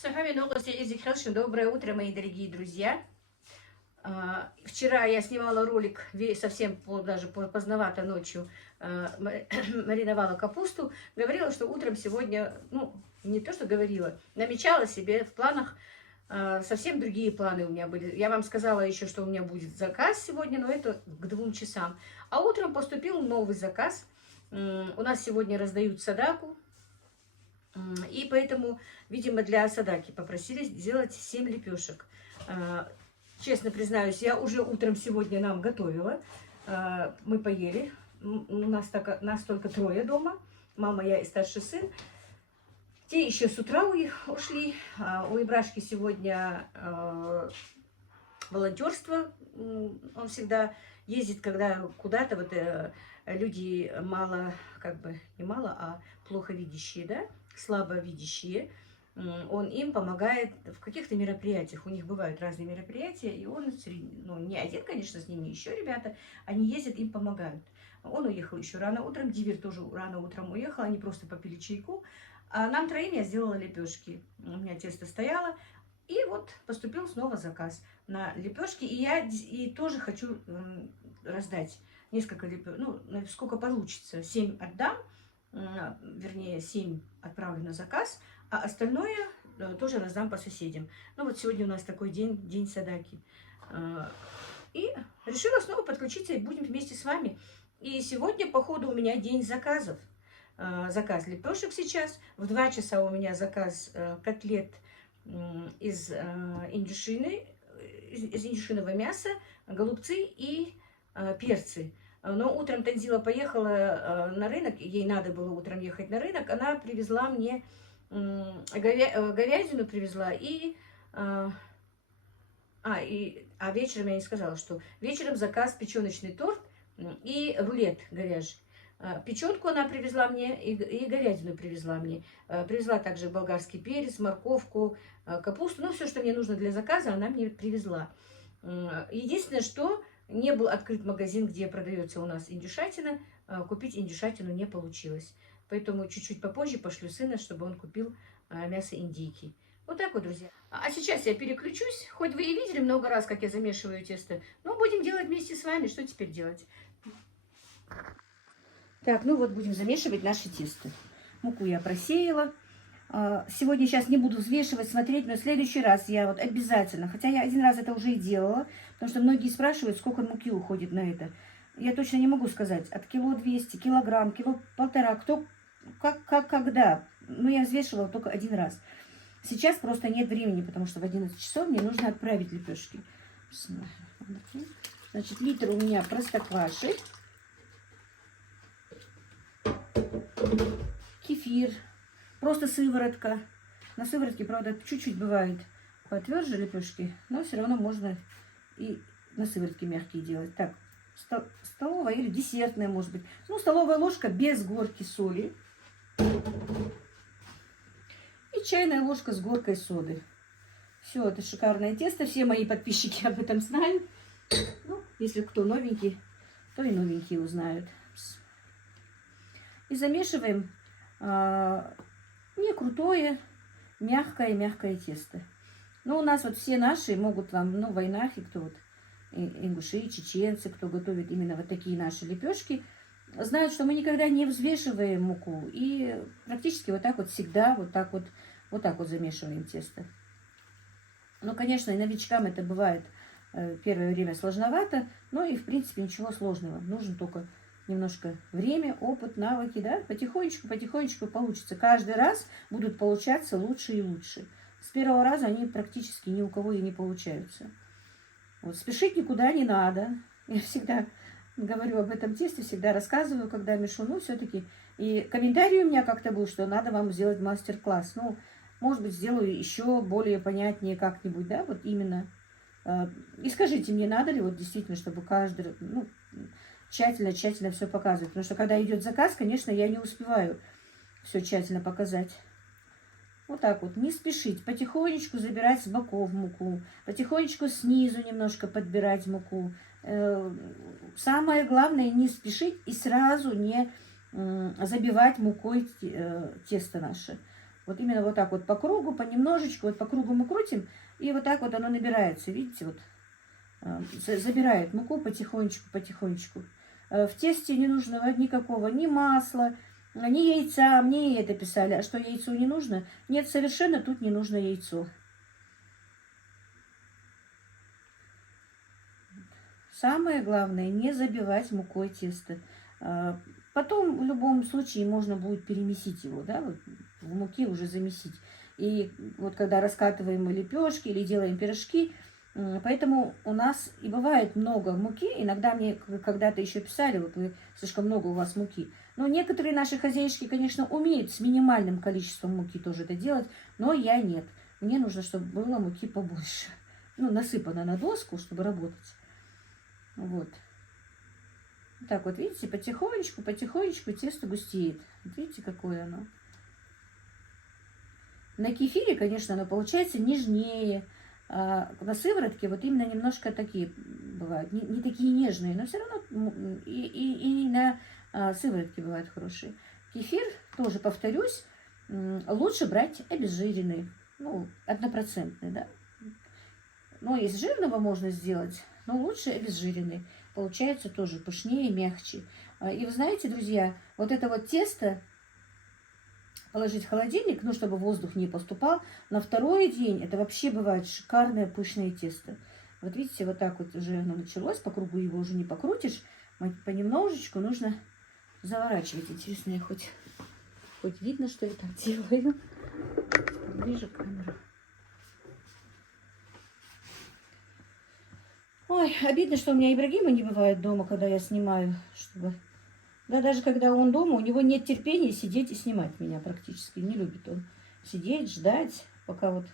Сахами новости из Ихрашин. Доброе утро, мои дорогие друзья. Вчера я снимала ролик, совсем даже поздновато ночью, мариновала капусту. Говорила, что утром сегодня, ну, не то, что говорила, намечала себе в планах, совсем другие планы у меня были. Я вам сказала еще, что у меня будет заказ сегодня, но это к 2 часам. А утром поступил новый заказ. У нас сегодня раздают садаку. И поэтому, видимо, для садаки попросили сделать 7 лепешек. Честно признаюсь, я уже утром сегодня нам готовила. Мы поели. Нас только 3 дома. Мама, я и старший сын. Те еще с утра ушли. У Ибрашки сегодня волонтерство. Он всегда ездит, когда куда-то вот люди мало, как бы не мало, а плохо видящие, да, слабо видящие. Он им помогает в каких-то мероприятиях. У них бывают разные мероприятия, и он, ну, не один, конечно, с ними еще ребята, они ездят, им помогают. Он уехал еще рано утром, Дивер тоже рано утром уехал, они просто попили чайку. А нам 3 я сделала лепешки. У меня тесто стояло, и вот поступил снова заказ на лепешки. И я тоже хочу раздать несколько лепешек, ну, сколько получится. 7 отдам, вернее, 7 отправлю на заказ, а остальное тоже раздам по соседям. Ну вот сегодня у нас такой день садаки. И решила снова подключиться, и будем вместе с вами. И сегодня, по ходу, у меня день заказов. Заказ лепешек сейчас. В 2 часа у меня заказ котлет из индюшиного мяса, голубцы и перцы. Но утром Танзила поехала на рынок, ей надо было утром ехать на рынок, она привезла мне говядину привезла вечером я не сказала, что вечером заказ печеночный торт и рулет говяжий. Печенку она привезла мне и говядину привезла мне. Привезла также болгарский перец, морковку, капусту. Ну, все, что мне нужно для заказа, она мне привезла. Единственное, что не был открыт магазин, где продается у нас индюшатина. Купить индюшатину не получилось. Поэтому чуть-чуть попозже пошлю сына, чтобы он купил мясо индейки. Вот так вот, друзья. А сейчас я переключусь. Хоть вы и видели много раз, как я замешиваю тесто, но будем делать вместе с вами. Что теперь делать? Так, ну вот будем замешивать наше тесто. Муку я просеяла. Сегодня сейчас не буду взвешивать, смотреть, но в следующий раз я вот обязательно, хотя я 1 раз это уже и делала, потому что многие спрашивают, сколько муки уходит на это. Я точно не могу сказать, от 1,2 килограмм, 1,5 кто, когда. Но я взвешивала только 1 раз. Сейчас просто нет времени, потому что в 11 часов мне нужно отправить лепешки. Значит, литр у меня простокваши. Кефир, просто сыворотка. На сыворотке, правда, чуть-чуть бывает потверже лепешки, но все равно можно и на сыворотке мягкие делать. Так, столовая или десертная, может быть. Ну, столовая ложка без горки соли. И чайная ложка с горкой соды. Все, это шикарное тесто. Все мои подписчики об этом знают. Ну, если кто новенький, то и новенькие узнают. И замешиваем не крутое, мягкое тесто. Но у нас вот все наши могут вам, ну, войнахи, кто вот, ингуши, чеченцы, кто готовит именно вот такие наши лепешки, знают, что мы никогда не взвешиваем муку. И практически вот так вот всегда вот так вот замешиваем тесто. Ну, конечно, и новичкам это бывает первое время сложновато, но и в принципе ничего сложного. Нужно только немножко время, опыт, навыки, да, потихонечку получится. Каждый раз будут получаться лучше и лучше. С первого раза они практически ни у кого и не получаются. Вот, спешить никуда не надо. Я всегда говорю об этом тесте, всегда рассказываю, когда мешу, ну, все-таки. И комментарий у меня как-то был, что надо вам сделать мастер-класс. Ну, может быть, сделаю еще более понятнее как-нибудь, да, вот именно. И скажите, мне надо ли вот действительно, чтобы каждый, ну, тщательно все показывать. Потому что когда идет заказ, конечно, я не успеваю все тщательно показать. Вот так вот, не спешить, потихонечку забирать с боков муку, потихонечку снизу немножко подбирать муку. Самое главное, не спешить и сразу не забивать мукой тесто наше. Вот именно вот так вот по кругу, понемножечку, вот по кругу мы крутим, и вот так вот оно набирается, видите, вот забирает муку потихонечку, потихонечку. В тесте не нужно никакого ни масла, ни яйца. Мне это писали, а что яйцо не нужно? Нет, совершенно тут не нужно яйцо. Самое главное, не забивать мукой тесто. Потом в любом случае можно будет перемесить его, да, вот в муке уже замесить. И вот когда раскатываем мы лепешки или делаем пирожки, поэтому у нас и бывает много муки. Иногда мне когда-то еще писали, вот вы слишком много у вас муки. Но некоторые наши хозяйки, конечно, умеют с минимальным количеством муки тоже это делать, но я нет. Мне нужно, чтобы было муки побольше. Ну, насыпано на доску, чтобы работать. Вот. Так вот, видите, потихонечку, потихонечку тесто густеет. Вот видите, какое оно. На кефире, конечно, оно получается нежнее. А на сыворотке вот именно немножко такие бывают. Не такие нежные, но все равно и на сыворотке бывают хорошие. Кефир, тоже повторюсь, лучше брать обезжиренный. Ну, 1%, да. Но из жирного можно сделать, но лучше обезжиренный. Получается тоже пышнее, мягче. И вы знаете, друзья, вот это вот тесто положить в холодильник, ну, чтобы воздух не поступал, на второй день это вообще бывает шикарное пышное тесто. Вот видите, вот так вот уже оно началось, по кругу его уже не покрутишь, понемножечку нужно заворачивать. Интересно, я хоть видно, что я так делаю. Ближе камеру. Ой, обидно, что у меня Ибрагима не бывает дома, когда я снимаю, чтобы... Да, даже когда он дома, у него нет терпения сидеть и снимать меня практически. Не любит он сидеть, ждать, пока вот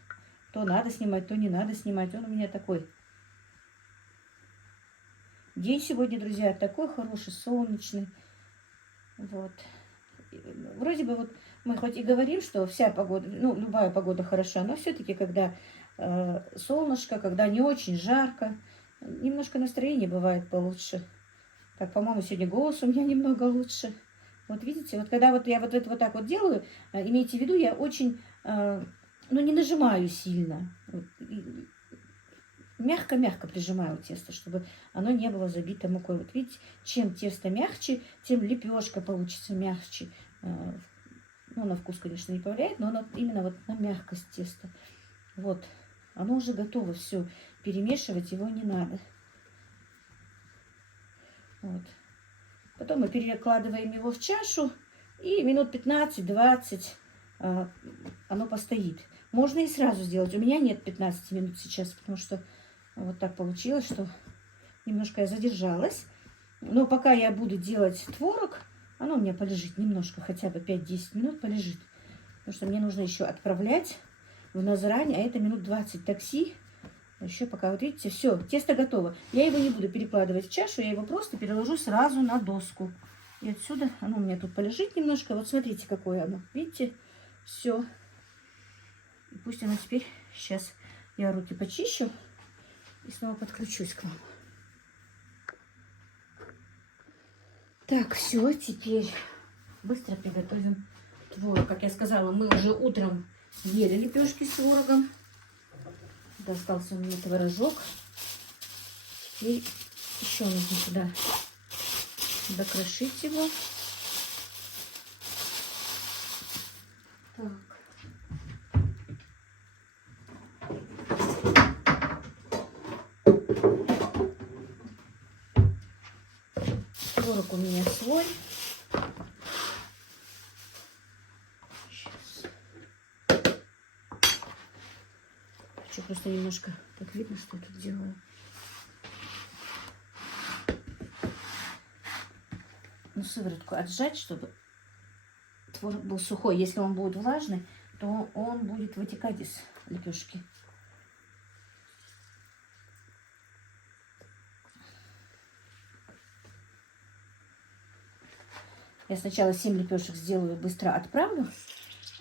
то надо снимать, то не надо снимать. Он у меня такой. День сегодня, друзья, такой хороший, солнечный. Вот. Вроде бы вот мы хоть и говорим, что вся погода, ну, любая погода хороша, но все-таки, когда солнышко, когда не очень жарко, немножко настроение бывает получше. Так, по-моему, сегодня голос у меня немного лучше. Вот видите, вот когда вот я вот это вот так вот делаю, имейте в виду, я очень, ну, не нажимаю сильно. Вот, мягко-мягко прижимаю тесто, чтобы оно не было забито мукой. Вот видите, чем тесто мягче, тем лепешка получится мягче. Ну, на вкус, конечно, не повлияет, но оно именно вот на мягкость теста. Вот, оно уже готово, все. Перемешивать его не надо. Вот. Потом мы перекладываем его в чашу, и минут 15-20 оно постоит. Можно и сразу сделать. У меня нет 15 минут сейчас, потому что вот так получилось, что немножко я задержалась. Но пока я буду делать творог, оно у меня полежит немножко, хотя бы 5-10 минут полежит. Потому что мне нужно еще отправлять в Назрань, а это минут 20 такси. Еще пока, вот видите, все, тесто готово. Я его не буду перекладывать в чашу, я его просто переложу сразу на доску. И отсюда оно у меня тут полежит немножко. Вот смотрите, какое оно. Видите? Все. И пусть оно теперь... Сейчас я руки почищу и снова подключусь к вам. Так, все, теперь быстро приготовим творог. Как я сказала, мы уже утром ели лепешки с творогом. Остался у меня творожок. Теперь еще нужно сюда докрошить его. Так. Творог у меня свой. Просто немножко так видно, что я тут делаю. Ну, сыворотку отжать, чтобы творог был сухой. Если он будет влажный, то он будет вытекать из лепешки. Я сначала 7 лепешек сделаю, быстро отправлю,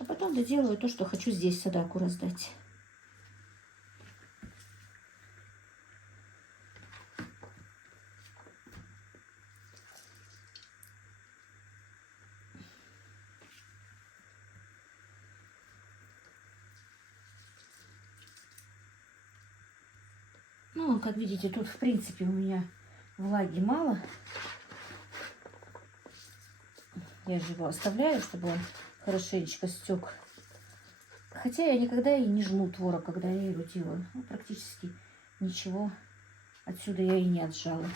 а потом доделаю то, что хочу здесь Садаку раздать. Ну, как видите, тут, в принципе, у меня влаги мало. Я же его оставляю, чтобы он хорошенечко стек. Хотя я никогда и не жму творог, когда я его делаю. Ну, практически ничего отсюда я и не отжала.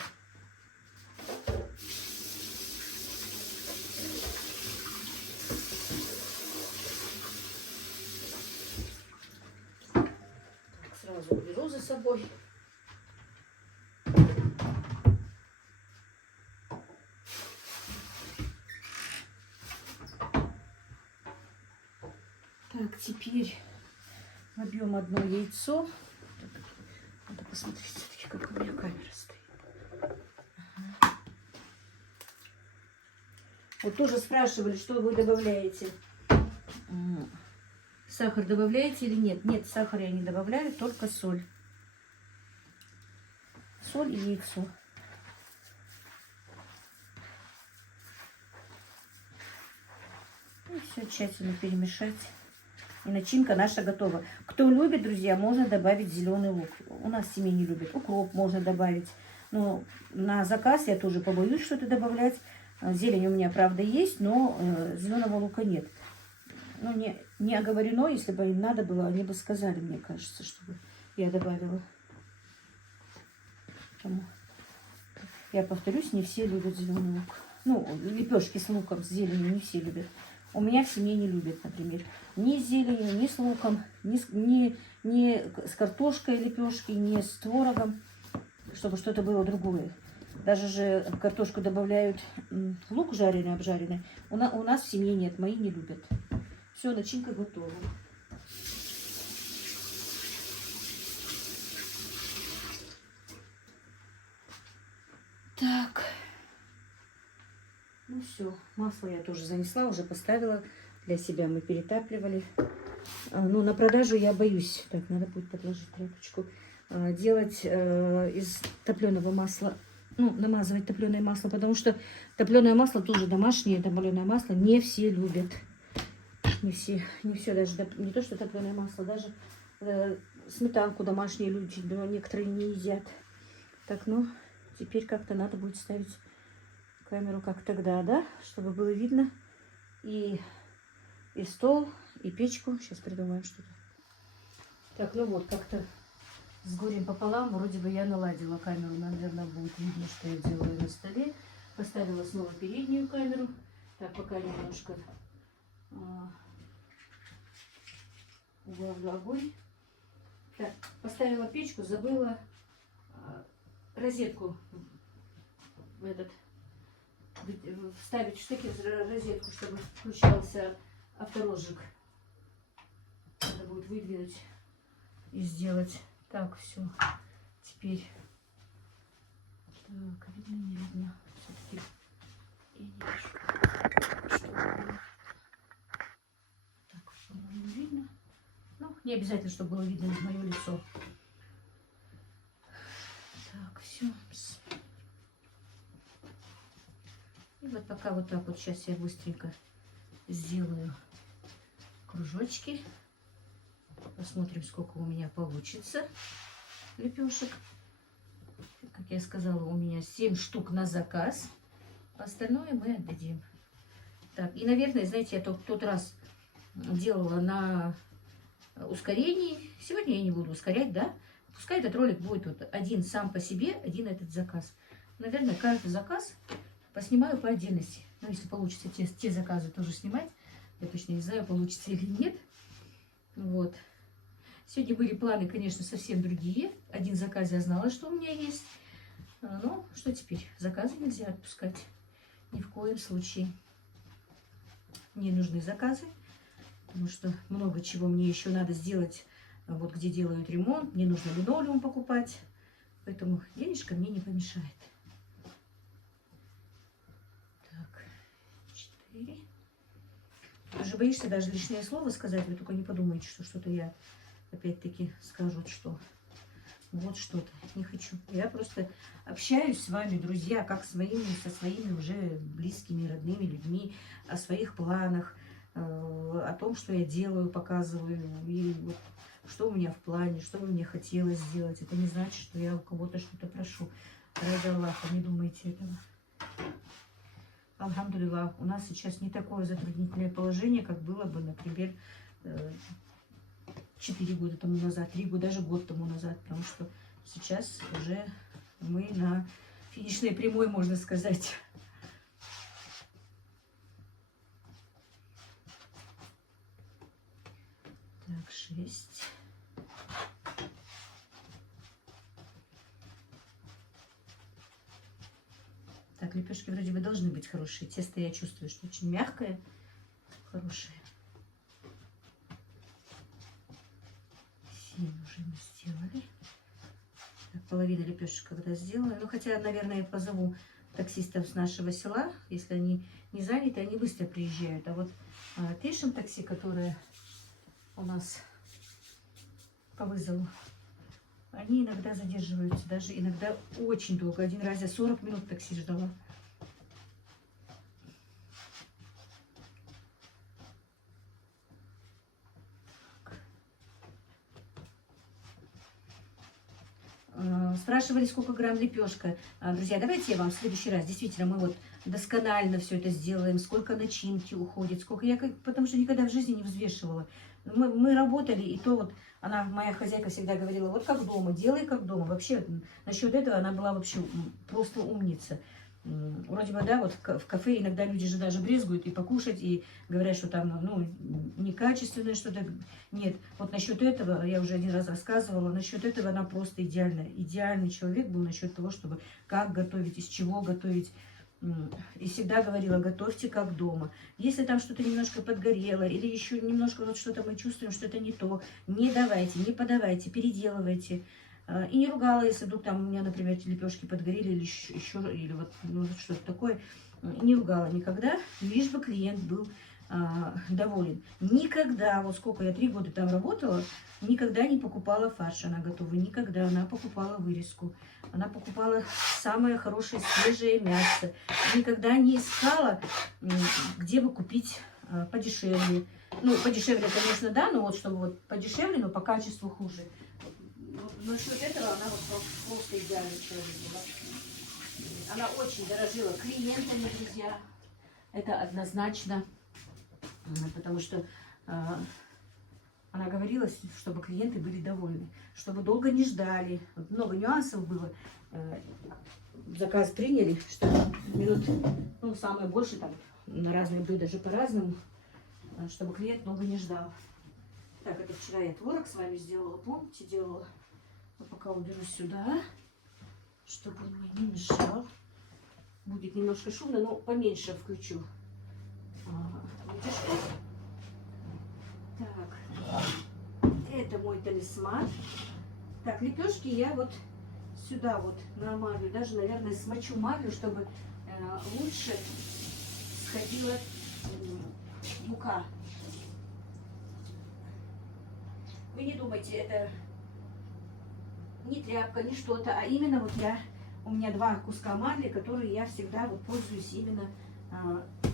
Так, сразу уберу за собой. Так, теперь набьем одно яйцо. Надо посмотреть все-таки, как у меня камера стоит. Ага. Вот тоже спрашивали, что вы добавляете. Сахар добавляете или нет? Нет, сахар я не добавляю, только соль. Соль и яйцо. И все тщательно перемешать. И начинка наша готова. Кто любит, друзья, можно добавить зеленый лук. У нас в семье не любят. Укроп можно добавить. Но на заказ я тоже побоюсь что-то добавлять. Зелень у меня, правда, есть, но зеленого лука нет. Ну, не оговорено, если бы им надо было, они бы сказали, мне кажется, чтобы я добавила. Поэтому, я повторюсь, не все любят зеленый лук. Ну, лепешки с луком, с зеленью не все любят. У меня в семье не любят, например, ни с зеленью, ни с луком, ни с картошкой лепешки, ни с творогом, чтобы что-то было другое. Даже же в картошку добавляют лук жареный, обжаренный. У нас в семье нет, мои не любят. Все, начинка готова. Так. Ну все, масло я тоже занесла, уже поставила. Для себя мы перетапливали. Ну, на продажу я боюсь. Так, надо будет подложить тряпочку. Делать из топленого масла, ну, намазывать топленое масло, потому что топленое масло тоже домашнее, топленое масло не все любят. Не все даже, не то что топленое масло, даже сметанку домашние люди, но некоторые не едят. Так, ну, теперь как-то надо будет ставить камеру как тогда, да, чтобы было видно и стол, и печку. Сейчас придумаем что-то. Так, ну вот, как-то с горем пополам вроде бы я наладила камеру. Наверное, будет видно, что я делаю на столе. Поставила снова переднюю камеру. Так, пока немножко убавлю огонь. Так, поставила печку, забыла розетку в этот вставить штекер в розетку, чтобы включался авторозжиг. Надо будет выдвинуть и сделать. Так, все. Теперь. Так, видно, не видно. Все-таки я не вижу. Что так, по-моему, видно. Ну, не обязательно, чтобы было видно мое лицо. Так, все. И вот пока вот так вот сейчас я быстренько сделаю кружочки. Посмотрим, сколько у меня получится лепешек. Как я сказала, у меня 7 штук на заказ. Остальное мы отдадим. Так, и, наверное, знаете, я тот раз делала на ускорении. Сегодня я не буду ускорять, да? Пускай этот ролик будет вот один сам по себе, один этот заказ. Наверное, каждый заказ поснимаю по отдельности. Ну, если получится те заказы тоже снимать. Я точно не знаю, получится или нет. Вот. Сегодня были планы, конечно, совсем другие. Один заказ я знала, что у меня есть. Но что теперь? Заказы нельзя отпускать. Ни в коем случае. Мне нужны заказы. Потому что много чего мне еще надо сделать. Вот где делают ремонт. Мне нужно линолеум покупать. Поэтому денежка мне не помешает. Так, 4. Ты же боишься даже лишнее слово сказать. Вы только не подумайте, что что-то я опять-таки скажу, что вот что-то. Не хочу. Я просто общаюсь с вами, друзья, как со своими уже близкими, родными людьми, о своих планах, о том, что я делаю, показываю. И вот что у меня в плане, что бы мне хотелось сделать. Это не значит, что я у кого-то что-то прошу. Ради Аллаха, не думайте этого. Алхамдулилlah, у нас сейчас не такое затруднительное положение, как было бы, например, 4 года тому назад, 3 года, даже год тому назад, потому что сейчас уже мы на финишной прямой, можно сказать. Так, 6. Так, лепешки вроде бы должны быть хорошие. Тесто я чувствую, что очень мягкое, хорошее. 7 уже мы сделали. Так, половина лепешек когда сделаю. Ну, хотя, наверное, я позову таксистов с нашего села. Если они не заняты, они быстро приезжают. А вот пишем такси, которые у нас по вызову, они иногда задерживаются, даже иногда очень долго. Один раз я 40 минут такси ждала. Спрашивали, сколько грамм лепешка. Друзья, давайте я вам в следующий раз, действительно, мы вот досконально все это сделаем, сколько начинки уходит, сколько я, потому что никогда в жизни не взвешивала. Мы работали, и то вот она, моя хозяйка, всегда говорила, вот как дома, делай как дома. Вообще, насчет этого она была вообще просто умница. Вроде бы, да, вот в кафе иногда люди же даже брезгуют и покушать, и говорят, что там, ну, некачественное что-то. Нет, вот насчет этого, я уже один раз рассказывала, насчет этого она просто идеальная. Идеальный человек был насчет того, чтобы как готовить, из чего готовить. И всегда говорила, готовьте как дома. Если там что-то немножко подгорело, или еще немножко вот что-то мы чувствуем, что это не то, не давайте, не подавайте, переделывайте. И не ругала, если вдруг там у меня, например, лепешки подгорели или еще или вот ну, что-то такое. Не ругала никогда, лишь бы клиент был доволен. Никогда, вот сколько я 3 года там работала, никогда не покупала фарш, она готова, никогда. Она покупала вырезку, она покупала самое хорошее свежее мясо. Никогда не искала, где бы купить подешевле. Ну, подешевле, конечно, да, но вот чтобы вот подешевле, но по качеству хуже. Но насчет этого она вот просто идеальный человек была. Она очень дорожила клиентами, друзья. Это однозначно. Потому что она говорила, чтобы клиенты были довольны. Чтобы долго не ждали. Вот много нюансов было. Заказ приняли, чтобы минут, ну, самое больше там, на разные блюда же по-разному. Чтобы клиент долго не ждал. Так, это вчера я творог с вами сделала. Помните, делала? Но пока уберу сюда, чтобы он мне не мешал. Будет немножко шумно, но поменьше включу вытяжку. Так, это мой талисман. Так, лепешки я вот сюда вот намажу, даже, наверное, смочу марлю, чтобы лучше сходила мука. Вы не думайте, это не тряпка, не что-то, а именно вот у меня 2 куска марли, которые я всегда вот пользуюсь именно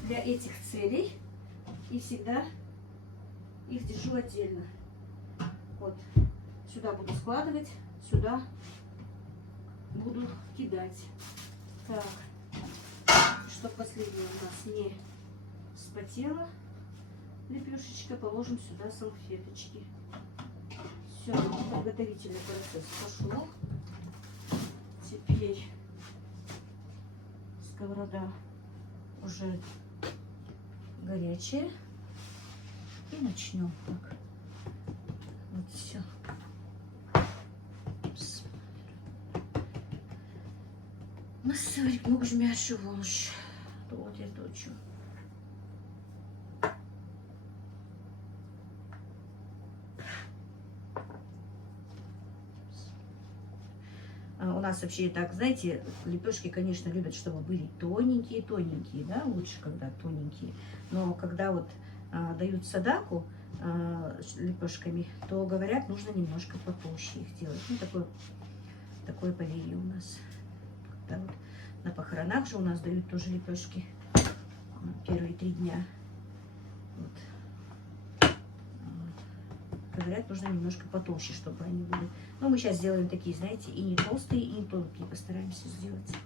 для этих целей. И всегда их держу отдельно. Вот сюда буду складывать, сюда буду кидать. Так, чтобы последнее у нас не вспотело, лепешечка, положим сюда салфеточки. Все, подготовительный процесс пошел. Теперь сковорода уже горячая. И начнем так. Вот все. Массовик мог жмяши волш. Вот я точу. У нас вообще так, знаете, лепешки, конечно, любят, чтобы были тоненькие, да, лучше, когда тоненькие. Но когда вот дают садаку лепешками, то говорят, нужно немножко потолще их делать. Ну, такое поверье у нас. Когда вот на похоронах же у нас дают тоже лепешки первые 3 дня. Вот. говорят, нужно немножко потолще, чтобы они были. Но мы сейчас сделаем такие, знаете, и не толстые, и не тонкие. Постараемся сделать.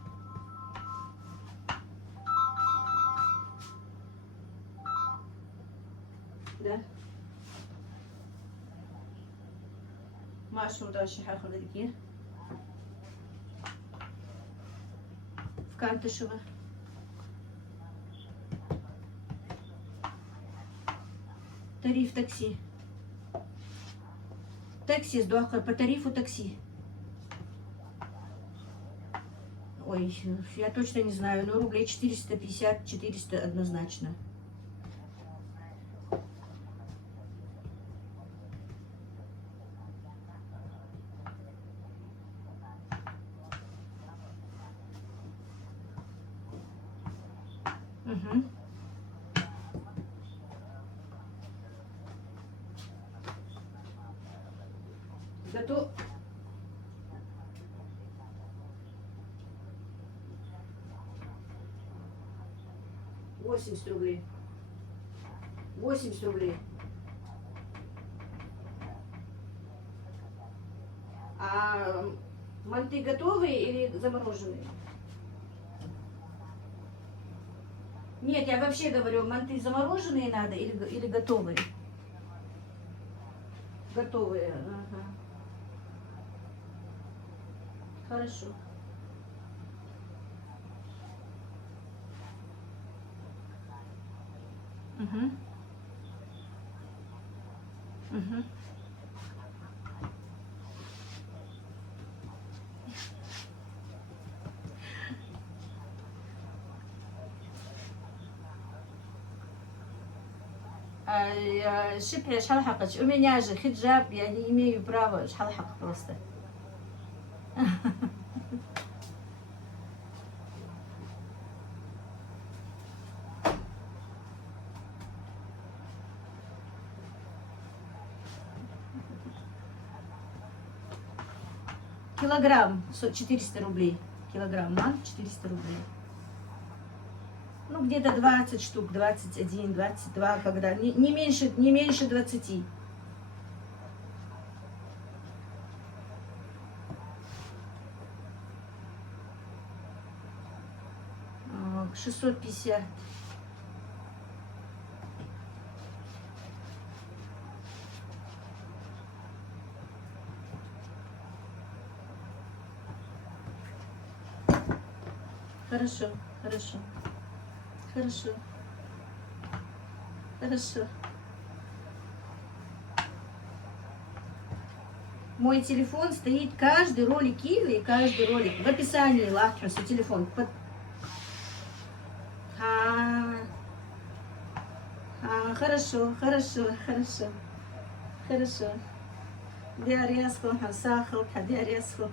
Да? Машу дальше хахалыки. В Кантышево. Тариф такси. Такси сдохла по тарифу такси. Ой, я точно не знаю, но рублей 450-400 однозначно. Угу. Готов. $80. 80 рублей. А манты готовые или замороженные? Нет, я вообще говорю, манты замороженные надо или готовые? Готовые, ага. Хорошо. Угу. Угу. Шипя шалхакач. У меня же хиджаб, я не имею права шалхак просто. Килограмм 400 рублей. Килограмм мант 400 рублей. Ну, где-то 20 штук, 21, 22, когда. Не меньше 20. О, 650. Хорошо, хорошо. Хорошо. Хорошо. Мой телефон стоит, каждый ролик Киви, каждый ролик в описании Лахтраса телефон. Хорошо, хорошо, хорошо. Хорошо. Диареску, сахар, диареску.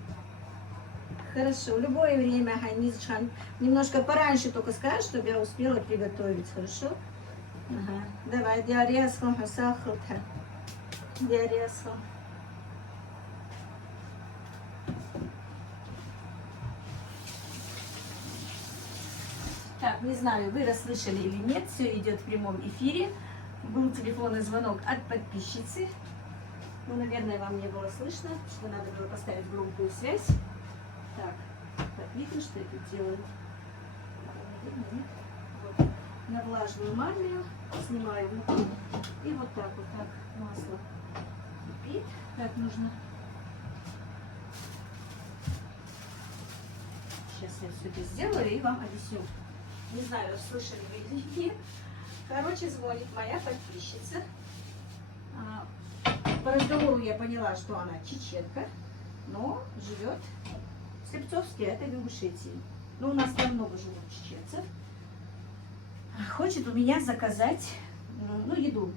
Хорошо, в любое время, Ханизхан, немножко пораньше только скажешь, чтобы я успела приготовить, хорошо? Ага. Давай, диареску, сахар, диареску. Так, не знаю, вы расслышали или нет, все идет в прямом эфире. Был телефонный звонок от подписчицы. Ну, наверное, вам не было слышно, что надо было поставить громкую связь. Так, видно, что я тут делаю? Вот. На влажную марлю снимаю муку. И вот так масло кипит. Так нужно. Сейчас я все это сделаю и вам объясню. Не знаю, слышали вы или нет. Короче, звонит моя подписчица. По разговору я поняла, что она чеченка, но живет в Слепцовске, это в Ингушетии. Ну, у нас там много живут чеченцев. Хочет у меня заказать, еду.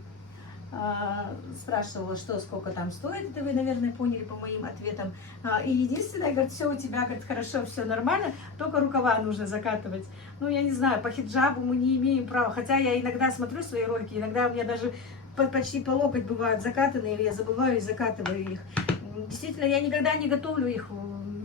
Спрашивала, что, сколько там стоит, это вы, наверное, поняли по моим ответам. И единственное, говорит, все у тебя, говорит, хорошо, все нормально, только рукава нужно закатывать. Ну, я не знаю, по хиджабу мы не имеем права, хотя я иногда смотрю свои ролики, иногда у меня даже почти по локоть бывают закатанные, я забываю и закатываю их. Действительно, я никогда не готовлю их,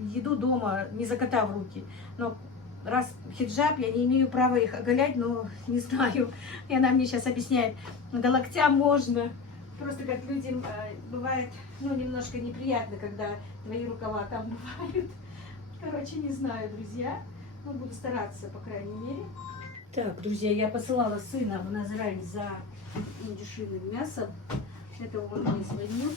еду дома, не закатав руки. Но раз хиджаб, я не имею права их оголять, но не знаю. И она мне сейчас объясняет, до локтя можно, Просто как людям бывает, ну, немножко неприятно, когда твои рукава там бывают. Короче, не знаю, друзья. Ну, буду стараться, по крайней мере. Так, друзья, я посылала сына в Назрань за индюшиным мясом. Это он мне звонил.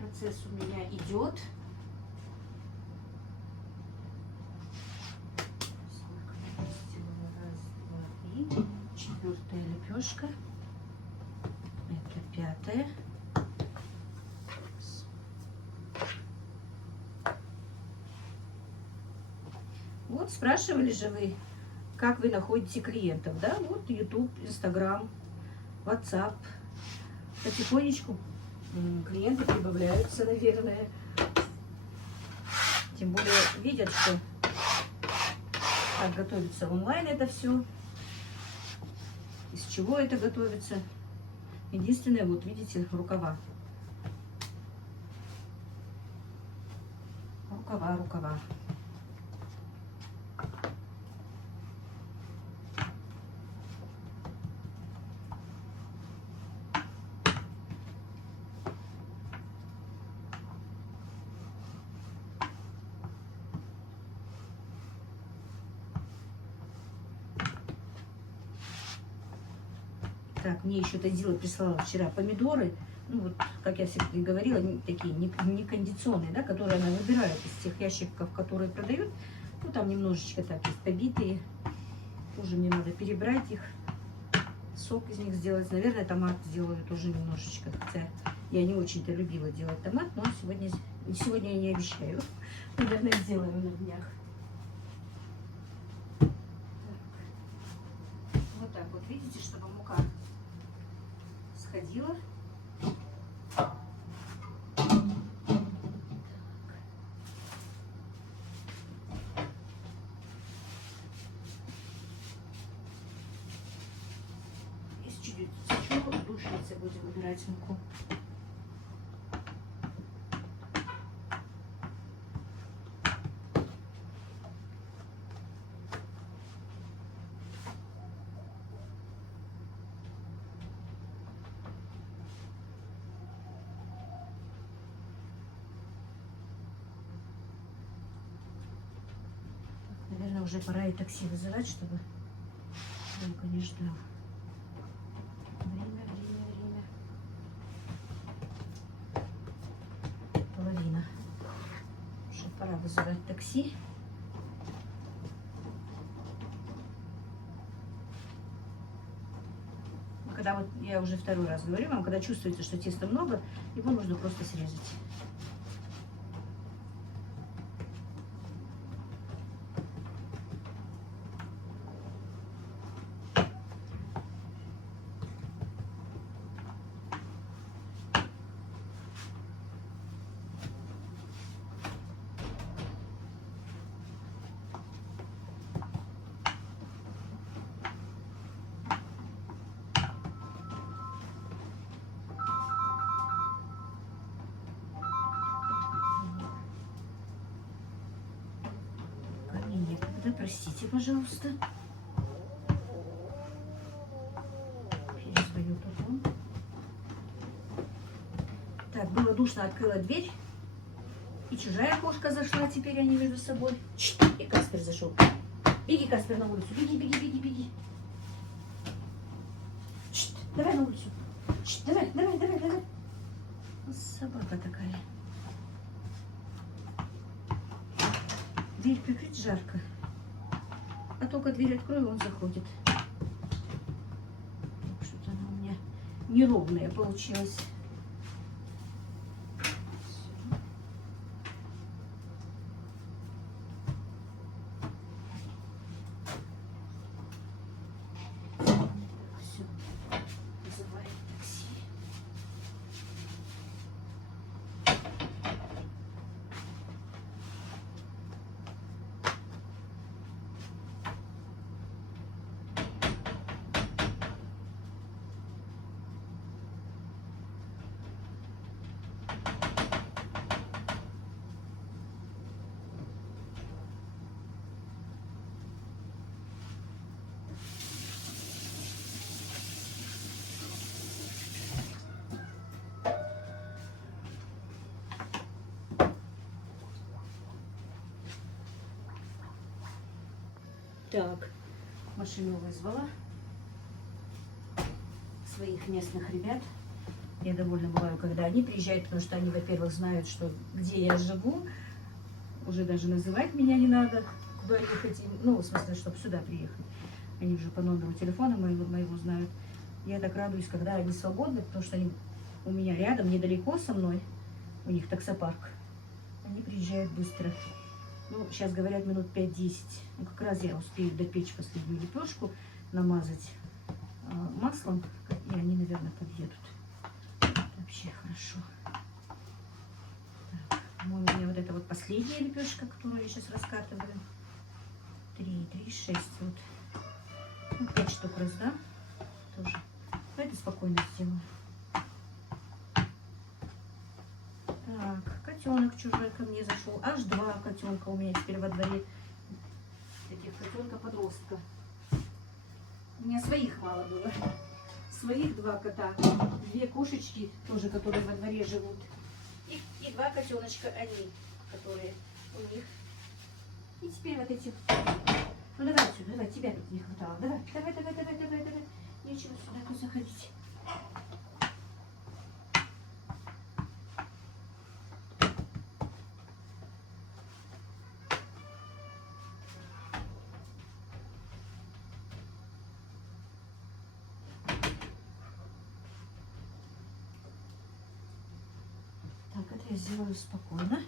Процесс у меня идет. Четвертая лепешка. Это пятая. Вот спрашивали же вы, как вы находите клиентов, да? Вот YouTube, Instagram, WhatsApp. Потихонечку клиенты прибавляются, наверное. Тем более видят, что как готовится онлайн это все. Из чего это готовится. Единственное, вот видите, рукава. Рукава. Так, мне еще Тадзила прислала вчера помидоры. Ну вот, как я всегда говорила, такие некондиционные, да, которые она выбирает из тех ящиков, которые продают. Ну, там немножечко так есть побитые. Тоже мне надо перебрать их. Сок из них сделать. Наверное, томат сделаю тоже немножечко. Хотя я не очень-то любила делать томат, но сегодня я не обещаю. Наверное, сделаю на днях. Так. Вот так вот, видите, чтобы мука сходила. Чуть-чуть в душнице будем убирать муку. Наверное, уже пора и такси вызывать, чтобы долго не ждал. Время. Половина. Уже пора вызывать такси. Когда вот, я уже второй раз говорю вам, когда чувствуете, что теста много, его нужно просто срезать. Да, простите, пожалуйста. Перезвоню потом. Так, было душно, открыла дверь. И чужая кошка зашла, теперь они между собой. И Каспер зашел. Беги, Каспер, на улицу. Беги. Давай на улицу. Давай. Собака такая. Дверь прикрыть жарко. А только дверь открою, он заходит. Что-то она у меня неровная получилась. Все. Вызываем такси. Так, машину вызвала своих местных ребят. Я довольна бываю, когда они приезжают, потому что они, во-первых, знают, что где я живу. Уже даже называть меня не надо, куда ехать. Ну, в смысле, чтобы сюда приехать. Они уже по номеру телефона моего знают. Я так радуюсь, когда они свободны, потому что они у меня рядом, недалеко со мной. У них таксопарк. Они приезжают быстро. Ну, сейчас говорят минут 5-10. Ну, как раз я успею допечь последнюю лепешку, намазать маслом, и они, наверное, подъедут. Вообще хорошо. Так, у меня вот эта вот последняя лепешка, которую я сейчас раскатываю. 3, 6, вот. Ну, 5 штук раздам тоже. Давайте спокойно сделаю. Так, котенок чужой ко мне зашел. Аж 2 котенка у меня теперь во дворе. Таких котенка-подростка. У меня своих мало было. Своих 2 кота. 2 кошечки тоже, которые во дворе живут. И 2 котеночка они, которые у них. И теперь вот эти. Ну давай отсюда, давай, тебя тут не хватало. Давай. Нечего сюда заходить. Так, это я сделаю спокойно.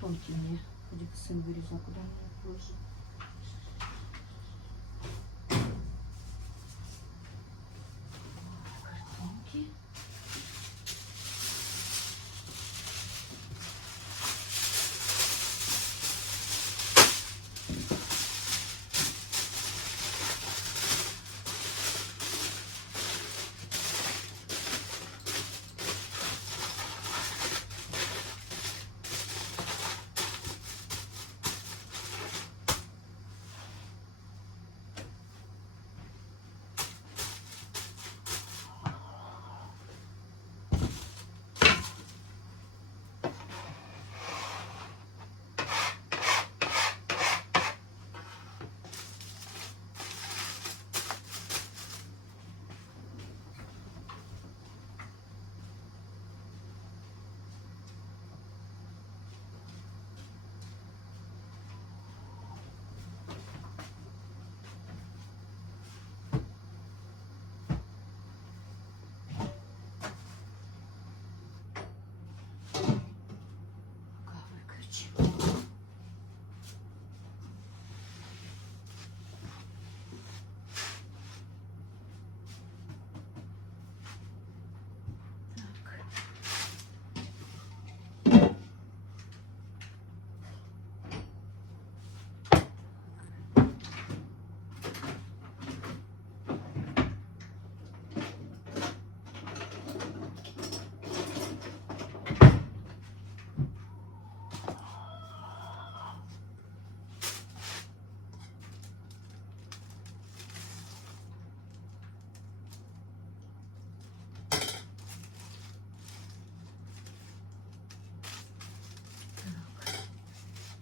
Тонкий мне. Где-то сын вырезал, куда мне положил. Картонки.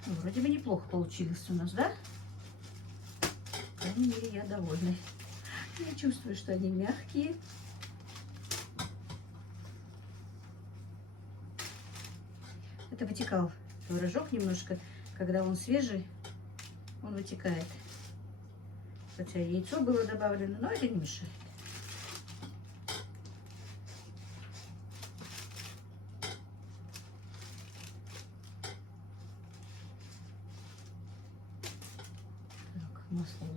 Ну, вроде бы неплохо получилось у нас, да? По крайней мере, я довольна. Я чувствую, что они мягкие. Это вытекал творожок немножко. Когда он свежий, он вытекает. Хотя яйцо было добавлено, но это не мешает.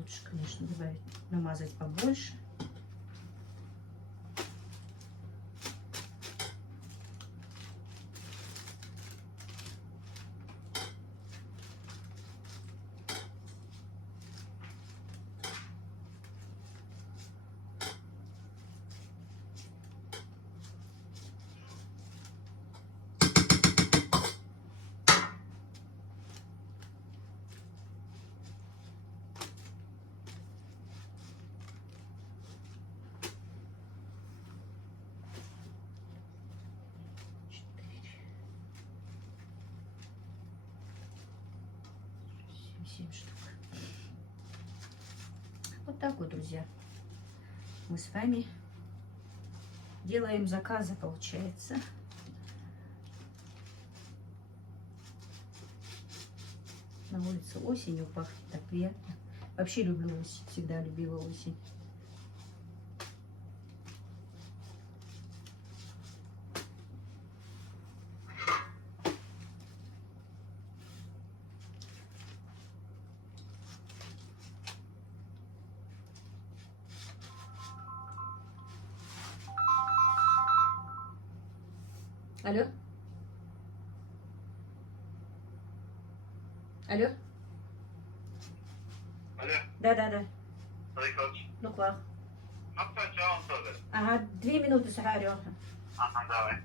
лучше, конечно, добавить, намазать побольше. Семь штук. Вот так вот, друзья. Мы с вами делаем заказы, получается. На улице осенью пахнет так приятно. Вообще люблю осень, всегда любила осень. Алло? Алло? Alo, Да. Rikot. Ну, класс. Hatta cevap tabii. Ага, 2 минуты, Сахарю. Aha, давай.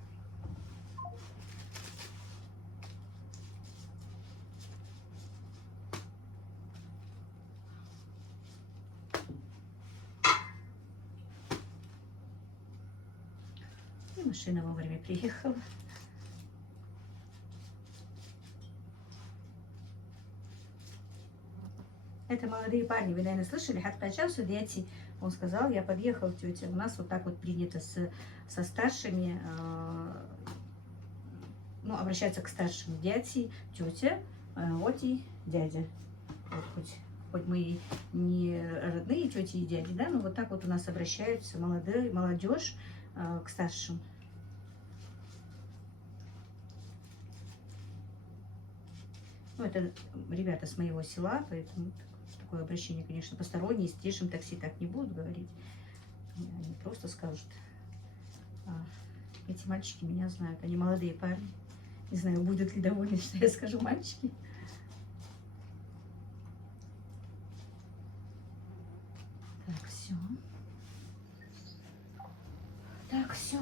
И машина вовремя приехала. Это молодые парни, вы, наверное, слышали, Хаткачавсу дети. Он сказал, я подъехал, тетя. У нас вот так вот принято со старшими, ну, обращаться к старшим. Дяди, тетя, вот и дядя. Вот, хоть мы и не родные тети и дяди, да, но вот так вот у нас обращаются молодежь к старшим. Ну, это ребята с моего села, поэтому такое обращение, конечно, посторонние, с тишим такси так не будут говорить. Они просто скажут, эти мальчики меня знают, они молодые парни. Не знаю, будут ли довольны, что я скажу мальчики. Так, все. Так, все.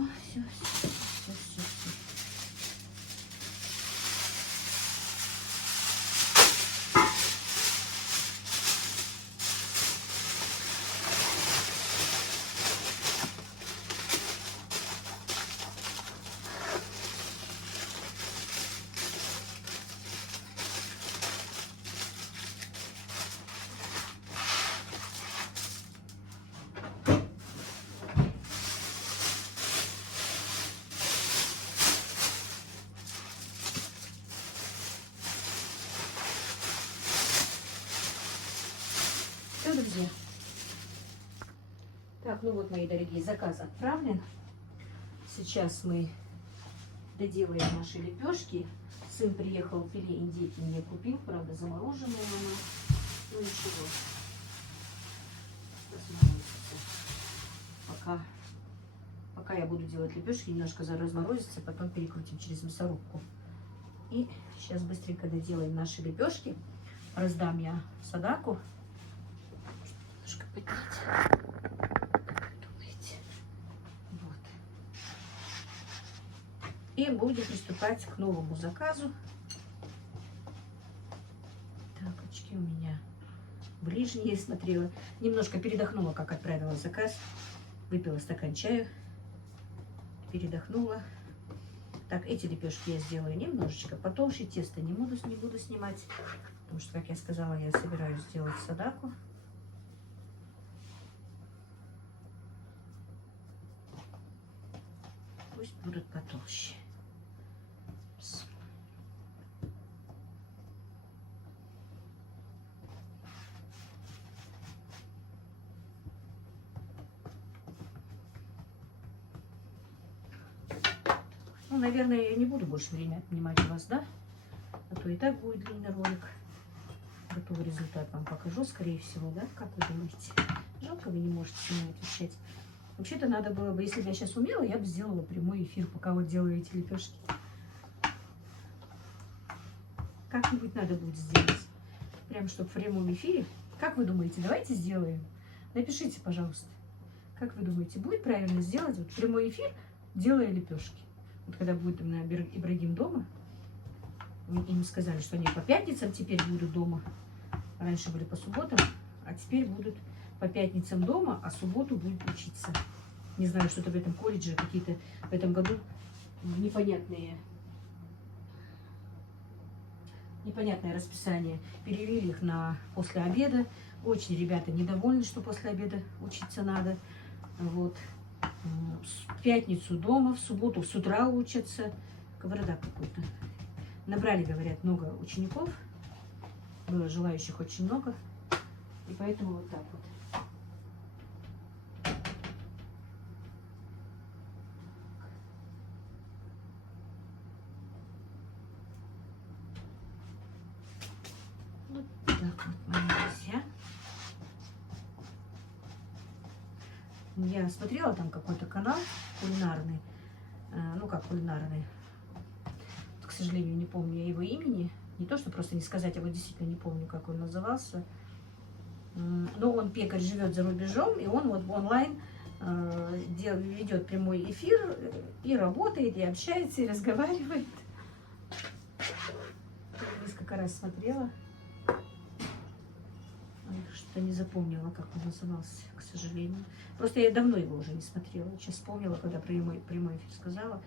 Все, друзья. Так, ну вот, мои дорогие, заказ отправлен. Сейчас мы доделаем наши лепешки. Сын приехал, филе индейки мне купил, правда, замороженное оно. Ну ничего. Пока я буду делать лепешки, немножко разморозится, потом перекрутим через мясорубку. И сейчас быстренько доделаем наши лепешки. Раздам я Садаку. Немножко поднять. Думаете? Вот. И будем приступать к новому заказу. Так, очки у меня ближние, смотрела. Немножко передохнула, как отправила заказ. Выпила стакан чая. Передохнула. Так, эти лепешки я сделаю немножечко потолще. Тесто не буду снимать. Потому что, как я сказала, я собираюсь сделать Садаку. Пусть будут потолще. Ну, наверное, я не буду больше время отнимать у вас, да? А то и так будет длинный ролик. готовый результат вам покажу, скорее всего, да? Как вы думаете? Жалко, вы не можете мне отвечать. Вообще-то надо было бы, если бы я сейчас умела, я бы сделала прямой эфир, пока вот делаю эти лепешки. Как-нибудь надо будет сделать. Прям, чтобы в прямом эфире. Как вы думаете, давайте сделаем? Напишите, пожалуйста. Как вы думаете, будет правильно сделать вот прямой эфир, делая лепешки? Вот когда будет на Ибрагим дома, им сказали, что они по пятницам теперь будут дома. Раньше были по субботам, а теперь будут по пятницам дома, а субботу будут учиться. Не знаю, что-то в этом колледже, какие-то в этом году непонятное расписание. Перевели их на после обеда. Очень ребята недовольны, что после обеда учиться надо. Вот. В пятницу дома, в субботу с утра учатся. Кавардак какой-то. Набрали, говорят, много учеников. Было желающих очень много. И поэтому вот так вот. Вот так вот, мои друзья. Я смотрела там какой-то канал кулинарный. Ну, как кулинарный. К сожалению, не помню его имени. Не то, что просто не сказать, а вот действительно не помню, как он назывался. Но он пекарь, живет за рубежом, и он вот онлайн ведет прямой эфир и работает, и общается, и разговаривает. Несколько раз смотрела. Что-то не запомнила, как он назывался, к сожалению. Просто я давно его уже не смотрела. Сейчас вспомнила, когда прямой эфир сказала.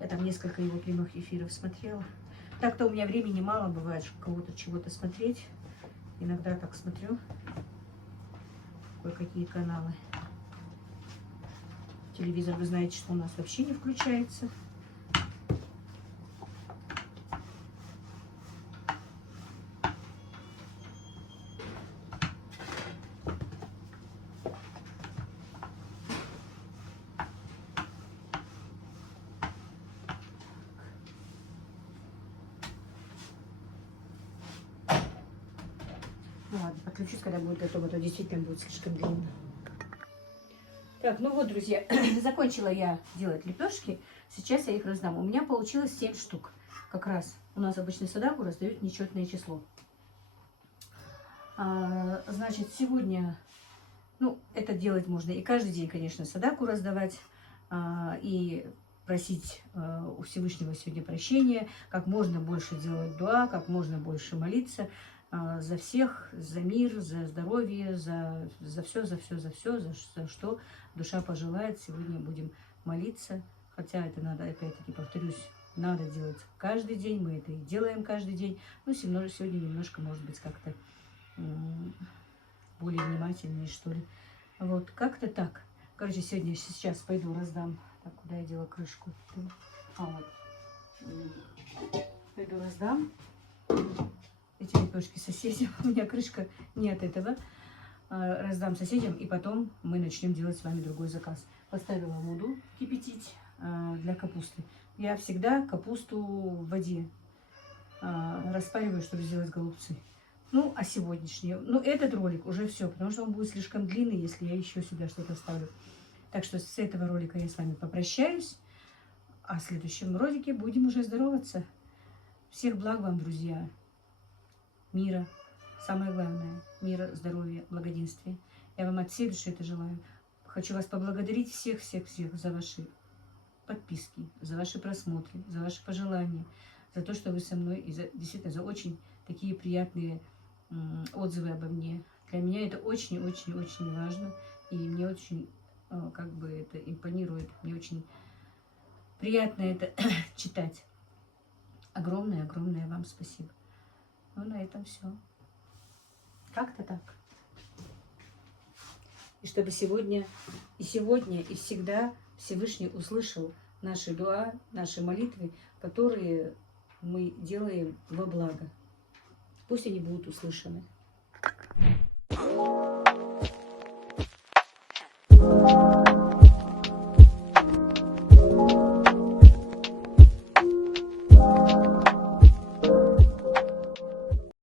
Я там несколько его прямых эфиров смотрела. Так-то у меня времени мало бывает, кого-то чего-то смотреть. Иногда так смотрю. Кое-какие каналы. Телевизор, вы знаете, что у нас вообще не включается. Ну ладно, подключусь, когда будет готово, то действительно будет слишком длинно. Так, ну вот, друзья, закончила я делать лепешки. Сейчас я их раздам. У меня получилось 7 штук. Как раз у нас обычно садаку раздают нечетное число. Значит, сегодня, ну, это делать можно и каждый день, конечно, садаку раздавать. И просить у Всевышнего сегодня прощения, как можно больше делать дуа, как можно больше молиться за всех, за мир, за здоровье, за все, за что душа пожелает. Сегодня будем молиться, хотя это надо, опять-таки повторюсь, надо делать каждый день, мы это и делаем каждый день, но сегодня немножко, может быть, как-то более внимательнее, что ли. Вот, как-то так. Короче, сейчас пойду раздам. Так, куда я дела крышку? Вот. Пойду раздам эти лепешки соседям. У меня крышка не от этого. Раздам соседям, и потом мы начнем делать с вами другой заказ. Поставила воду кипятить для капусты. Я всегда капусту в воде распариваю, чтобы сделать голубцы. Ну, а сегодняшний, ну, этот ролик уже все, потому что он будет слишком длинный, если я еще сюда что-то вставлю. Так что с этого ролика я с вами попрощаюсь, а в следующем ролике будем уже здороваться. Всех благ вам, друзья. Мира. Самое главное. Мира, здоровья, благоденствия. Я вам от всей души это желаю. Хочу вас поблагодарить всех за ваши подписки, за ваши просмотры, за ваши пожелания, за то, что вы со мной, и действительно за очень такие приятные отзывы обо мне. Для меня это очень-очень-очень важно, и мне очень, как бы, это импонирует, мне очень приятно это читать. Огромное-огромное вам спасибо. Ну, на этом все. Как-то так. И чтобы сегодня, и всегда Всевышний услышал наши дуа, наши молитвы, которые мы делаем во благо. Пусть они будут услышаны.